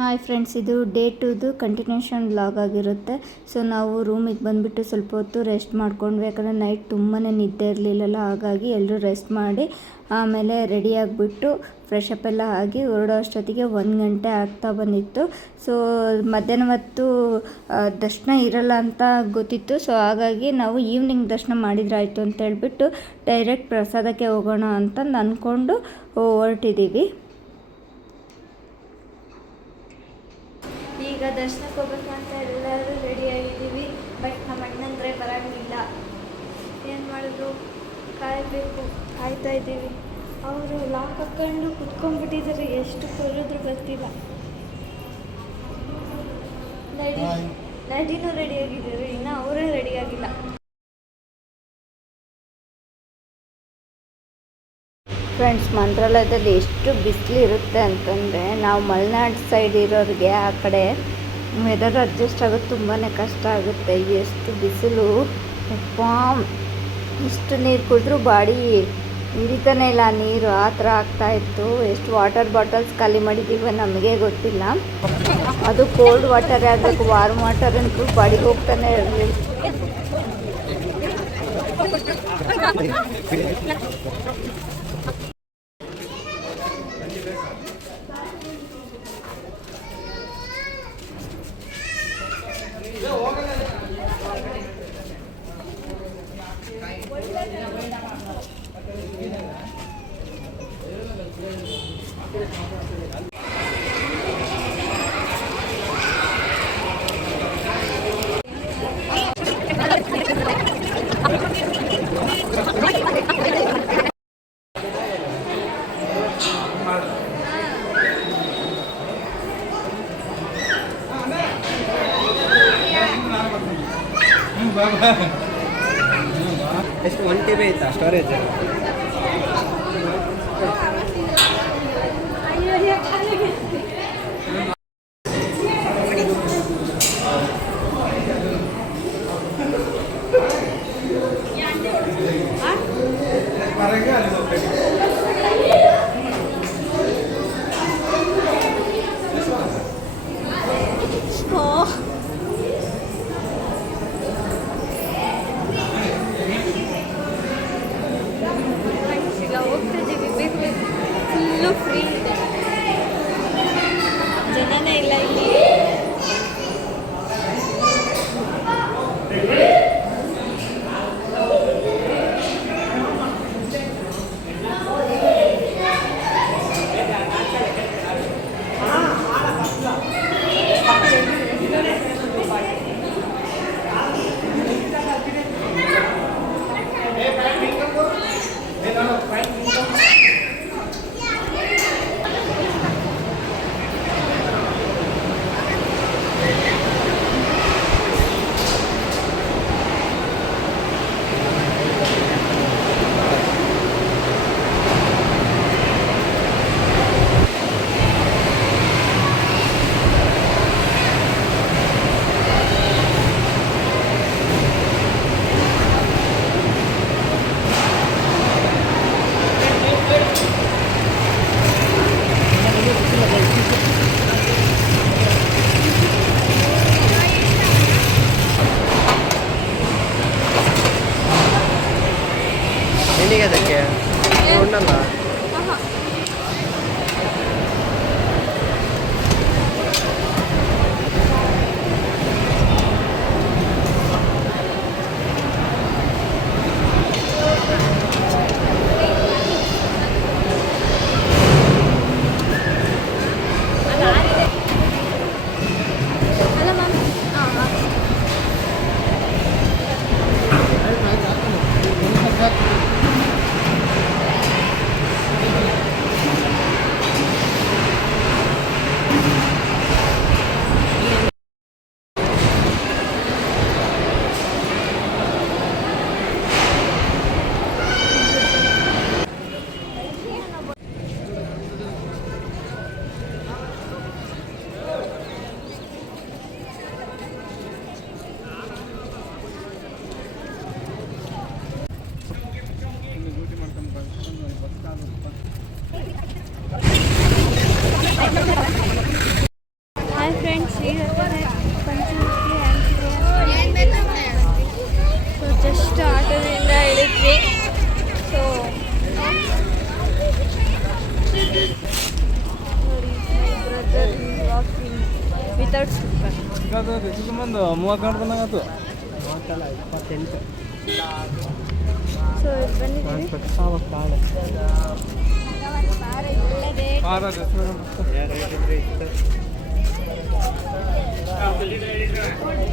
Hi friends, ಇದು day ಟೂದು continuation blog ಆಗಿರುತ್ತೆ. ಸೊ ನಾವು ರೂಮಿಗೆ ಬಂದುಬಿಟ್ಟು ಸ್ವಲ್ಪ ಹೊತ್ತು ರೆಸ್ಟ್ ಮಾಡ್ಕೊಂಡ್ವಿ. ಯಾಕಂದರೆ ನೈಟ್ ತುಂಬಾ ನಿದ್ದೆ ಇರಲಿಲ್ಲಲ್ಲ, ಹಾಗಾಗಿ ಎಲ್ಲರೂ ರೆಸ್ಟ್ ಮಾಡಿ, ಆಮೇಲೆ ರೆಡಿ ಆಗಿಬಿಟ್ಟು ಫ್ರೆಶ್ ಅಪ್ ಎಲ್ಲ ಆಗಿ ಹೊರಡೋ ಅಷ್ಟೊತ್ತಿಗೆ ಒಂದು ಗಂಟೆ ಆಗ್ತಾ ಬಂದಿತ್ತು. ಸೊ ಮಧ್ಯಾಹ್ನ ಹೊತ್ತು ದರ್ಶನ ಇರಲ್ಲ ಅಂತ ಗೊತ್ತಿತ್ತು. ಸೊ ಹಾಗಾಗಿ ನಾವು ಈವ್ನಿಂಗ್ ದರ್ಶನ ಮಾಡಿದ್ರಾಯಿತು ಅಂತ ಹೇಳ್ಬಿಟ್ಟು ಡೈರೆಕ್ಟ್ ಪ್ರಸಾದಕ್ಕೆ ಹೋಗೋಣ ಅಂತಂದು ಅಂದ್ಕೊಂಡು ಹೊರಟಿದ್ದೀವಿ. ಈಗ ದರ್ಶನಕ್ಕೆ ಹೋಗ್ಬೇಕಂತ ಎಲ್ಲರೂ ರೆಡಿ ಆಗಿದ್ದೀವಿ ಬಟ್ ನಮ್ಮ ಅಣ್ಣಂದ್ರೆ ಬರಂಗಿಲ್ಲ. ಏನು ಮಾಡಿದ್ರು ಕಾಯಬೇಕು. ಕಾಯ್ತಾ ಇದ್ದೀವಿ. ಅವರು ಲಾಕ್ ಹಾಕ್ಕೊಂಡು ಕುತ್ಕೊಂಡ್ಬಿಟ್ಟಿದ್ದಾರೆ ಎಷ್ಟು ಕೊರಿದ್ರು ಗೊತ್ತಿಲ್ಲ ನಡಿ ನಡಿನೂ ರೆಡಿ ಆಗಿದ್ದಾರೆ ಇನ್ನು ಅವರೇ ರೆಡಿ ಆಗಿಲ್ಲ. ಫ್ರೆಂಡ್ಸ್ ಮಂತ್ರಾಲಯದಲ್ಲಿ ಎಷ್ಟು ಬಿಸಿಲು ಇರುತ್ತೆ ಅಂತಂದರೆ ನಾವು ಮಲೆನಾಡು ಸೈಡ್ ಇರೋರಿಗೆ ಆ ಕಡೆ ವೆದರ್ ಅಡ್ಜಸ್ಟ್ ಆಗೋದು ತುಂಬಾ ಕಷ್ಟ ಆಗುತ್ತೆ ಎಷ್ಟು ಬಿಸಿಲು ಫಾಮ್ ಇಷ್ಟು ನೀರು ಕುಡಿದ್ರೂ ಬಾಡಿ ಹಿಡಿತಾನೆ ಇಲ್ಲ ನೀರು ಆ ಥರ ಆಗ್ತಾ ಇತ್ತು ಎಷ್ಟು ವಾಟರ್ ಬಾಟಲ್ಸ್ ಖಾಲಿ ಮಾಡಿದ್ದೀವೋ ನಮಗೆ ಗೊತ್ತಿಲ್ಲ ಅದು ಕೋಲ್ಡ್ ವಾಟರೇ ಆಗಬೇಕು ವಾರ್ಮ್ ವಾಟರ್ ಅಂತೂ ಬಾಡಿಗೆ ಹೋಗ್ತಾನೆ ಇರಲಿಲ್ಲ ಎಷ್ಟು ಒನ್ ಟಿ ಬಿ ಐತಾ storage Sige. Ano na nga.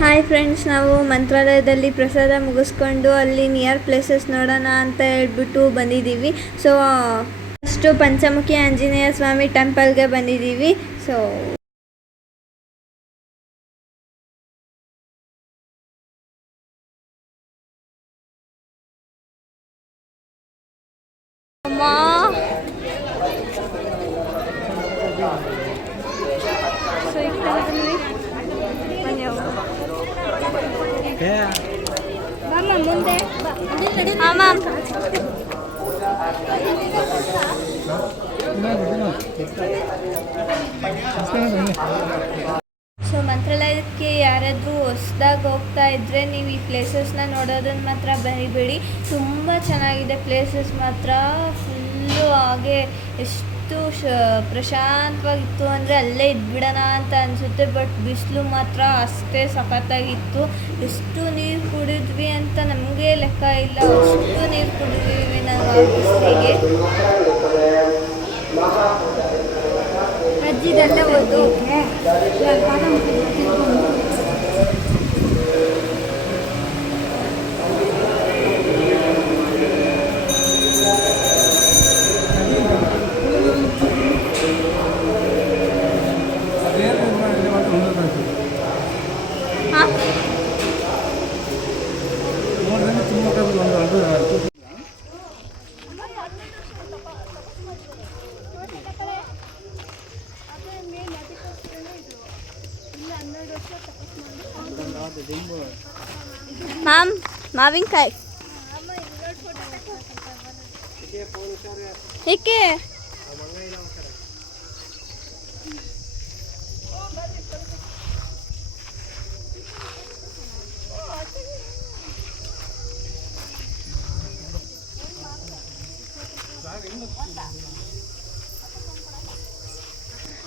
Hi friends ನಾವು ಮಂತ್ರಾಲಯದಲ್ಲಿ ಪ್ರಸಾದ ಮುಗಿಸ್ಕೊಂಡು ಅಲ್ಲಿ ನಿಯರ್ ಪ್ಲೇಸಸ್ ನೋಡೋಣ ಅಂತ ಹೇಳ್ಬಿಟ್ಟು ಬಂದಿದ್ದೀವಿ. ಸೊ ಫಸ್ಟು ಪಂಚಮುಖಿ ಆಂಜನೇಯ ಸ್ವಾಮಿ ಟೆಂಪಲ್ಗೆ ಬಂದಿದ್ದೀವಿ. ಸೊ ಈಗ ಬಂದ್ವಿ ಬನ್ನಿ ಹೋಗೋಣ. ಬಾಮ್ಮ ಮುಂದೆ ಸೊ ಮಂತ್ರಾಲಯಕ್ಕೆ ಯಾರಾದರೂ ಹೊಸ್ದಾಗಿ ಹೋಗ್ತಾ ಇದ್ದರೆ ನೀವು ಈ ಪ್ಲೇಸಸ್ನ ನೋಡೋದನ್ನ ಮಾತ್ರ ಬರಿಬೇಡಿ. ತುಂಬ ಚೆನ್ನಾಗಿದೆ ಪ್ಲೇಸಸ್ ಮಾತ್ರ. ಫುಲ್ಲು ಹಾಗೆ ಎಷ್ಟು ಶ, ಪ್ರಶಾಂತವಾಗಿತ್ತು ಅಂದರೆ ಅಲ್ಲೇ ಇದ್ಬಿಡೋಣ ಅಂತ ಅನಿಸುತ್ತೆ, ಬಟ್ ಬಿಸಿಲು ಮಾತ್ರ ಅಷ್ಟೇ ಸಖತ್ತಾಗಿತ್ತು. ಎಷ್ಟು ನೀರು ಕುಡಿದ್ವಿ ಅಂತ ನಮಗೆ ಲೆಕ್ಕ ಇಲ್ಲ. ಅಷ್ಟು ನೀರು ಕುಡಿದ್ವಿ ನಾವು ಆ ಬಿಸಿಲಿಗೆ. ಅಜ್ಜಿದೆಲ್ಲ ಓದು ಮ್ಯಾಮ್ ಮಾವಿನಕಾಯಿ ಏಕೆ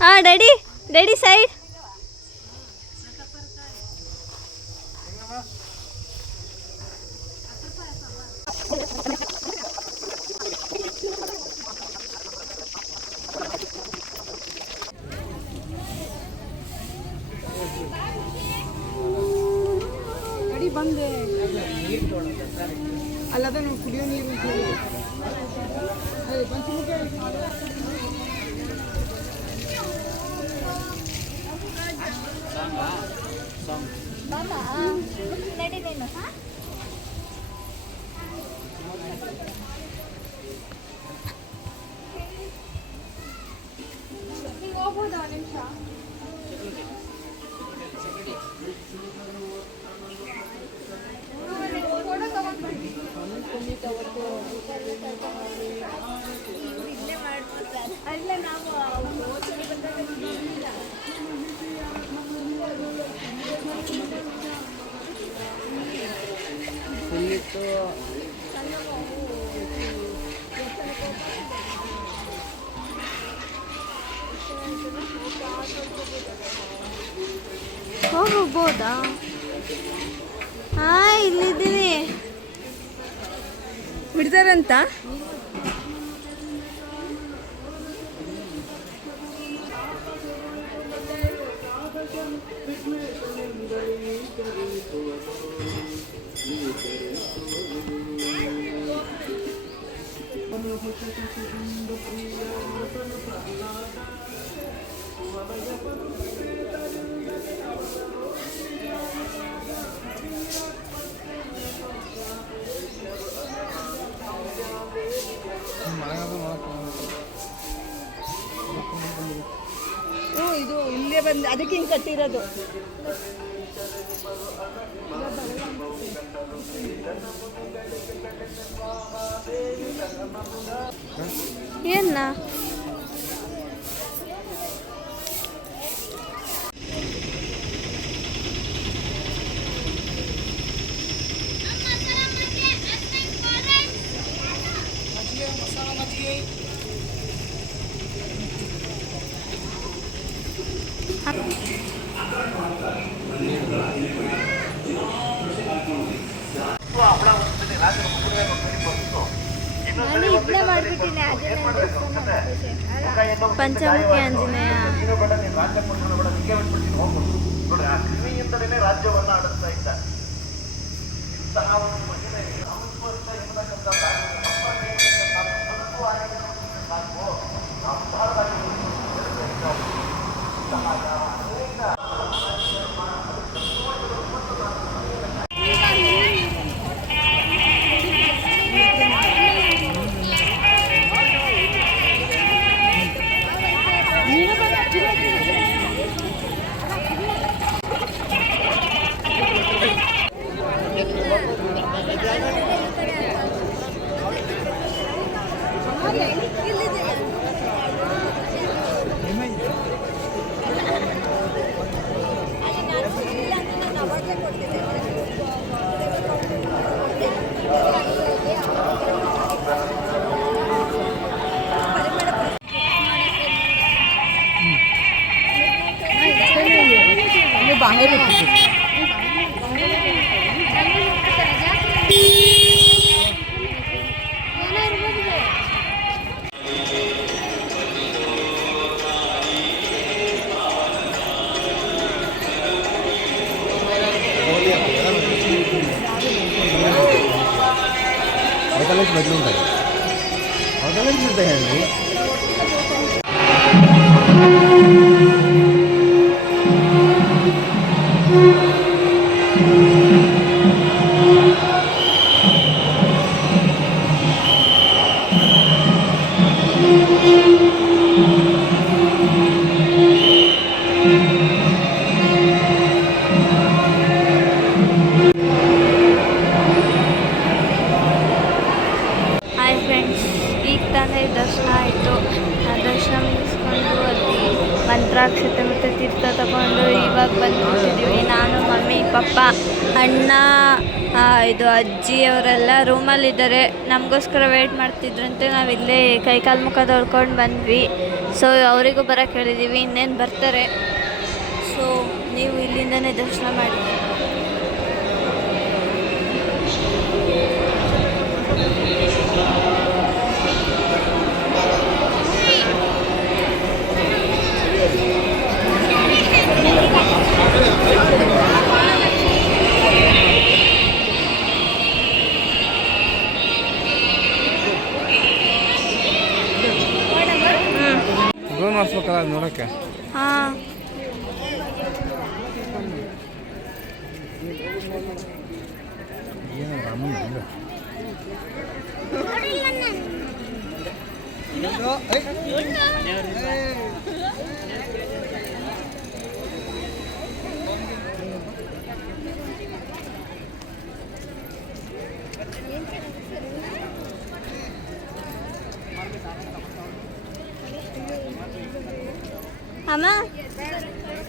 ಹಾಂ ಡ್ಯಾಡಿ ಡ್ಯಾಡಿ ಸೈಡ್ ನಡಿ ನೀನು ಅಲ್ಲ ಫುಲ್ಲಿತ್ತು ಹೋಗ್ಬೋದಾ ಹಾ ಇಲ್ಲಿದ್ದೀನಿ ಬಿಡ್ತಾರಂತ? ಇದು ಇಲ್ಲೇ ಬಂದು ಅದಕ್ಕೆ ಹಿಂಗೆ ಕಟ್ಟಿರೋದು. Yan na. Happy. Panchamukhi Anjaneya ರಾಜ್ಯವನ್ನ ಆಡಿಸ್ತಾ ಇದ್ದ ಇಂತಹ ಒಂದು ಮಹಿಳೆ ರಾಮತ್ವರ್ತ ಎಂಬತಕ್ಕಂಥ ಸಾಕು ನಮ್ಮ ಭಾರತ बदलून टाकेल ಅಜ್ಜಿ ಅವರೆಲ್ಲ ರೂಮಲ್ಲಿದ್ದಾರೆ. ನಮಗೋಸ್ಕರ ವೆಯ್ಟ್ ಮಾಡ್ತಿದ್ರಂತೆ. ನಾವು ಇಲ್ಲೇ ಕೈಕಾಲು ಮುಖ ತೊಳ್ಕೊಂಡು ಬಂದ್ವಿ. ಸೊ ಅವರಿಗೂ ಬರೋಕ್ಕೆ ಹೇಳಿದ್ದೀವಿ ಇನ್ನೇನು ಬರ್ತಾರೆ? ಸೊ ನೀವು ಇಲ್ಲಿಂದನೇ ದರ್ಶನ ಮಾಡಿ. ಡ್ರೋನ್ ನೋಡಕ್ಕೆ ಹಾಂ. ಏನು ರಾಮನ್ ಇಲ್ಲ ಅಮ್ಮ?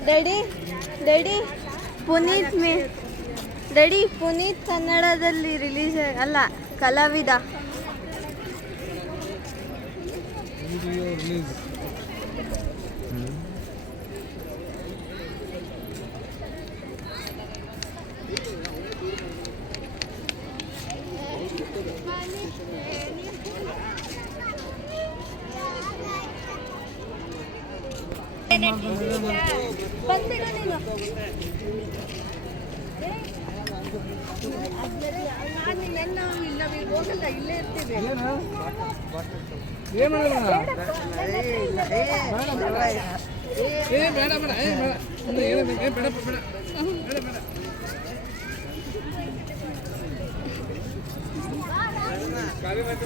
ಡ್ಯಾಡಿ ಡ್ಯಾಡಿ ಪುನೀತ್ ಮೇ ಡ್ಯಾಡಿ ಪುನೀತ್ ಕನ್ನಡದಲ್ಲಿ ರಿಲೀಸ್ ಅಲ್ಲ ಕಲಾವಿದ. ಏ ಬೇಡ ಬೇಡ ಏ ಬೇಡ ಏನು ಬೇಡ ಬೇಡ ಬೇಡ ಬೇಡ ಬೇಡ ಕಾಲಿ ಬಂದು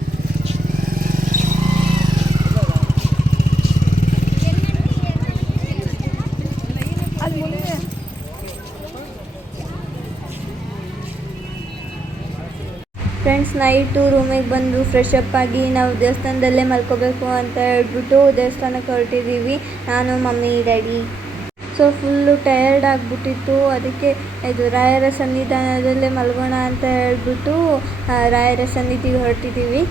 ಫ್ರೆಂಡ್ಸ್ ನೈಟು ರೂಮಿಗೆ ಬಂದು ಫ್ರೆಶ್ ಅಪ್ ಆಗಿ ನಾವು ದೇವಸ್ಥಾನದಲ್ಲೇ ಮಲ್ಕೋಬೇಕು ಅಂತ ಹೇಳ್ಬಿಟ್ಟು ದೇವಸ್ಥಾನಕ್ಕೆ ಹೊರಟಿದ್ದೀವಿ ನಾನು, mummy, daddy. So full tired ಆಗಿಬಿಟ್ಟಿತ್ತು. ಅದಕ್ಕೆ ಇದು ರಾಯರ ಸನ್ನಿಧಾನದಲ್ಲೇ ಮಲ್ಗೋಣ ಅಂತ ಹೇಳ್ಬಿಟ್ಟು ರಾಯರ ಸನ್ನಿಧಿಗೆ ಹೊರಟಿದ್ದೀವಿ.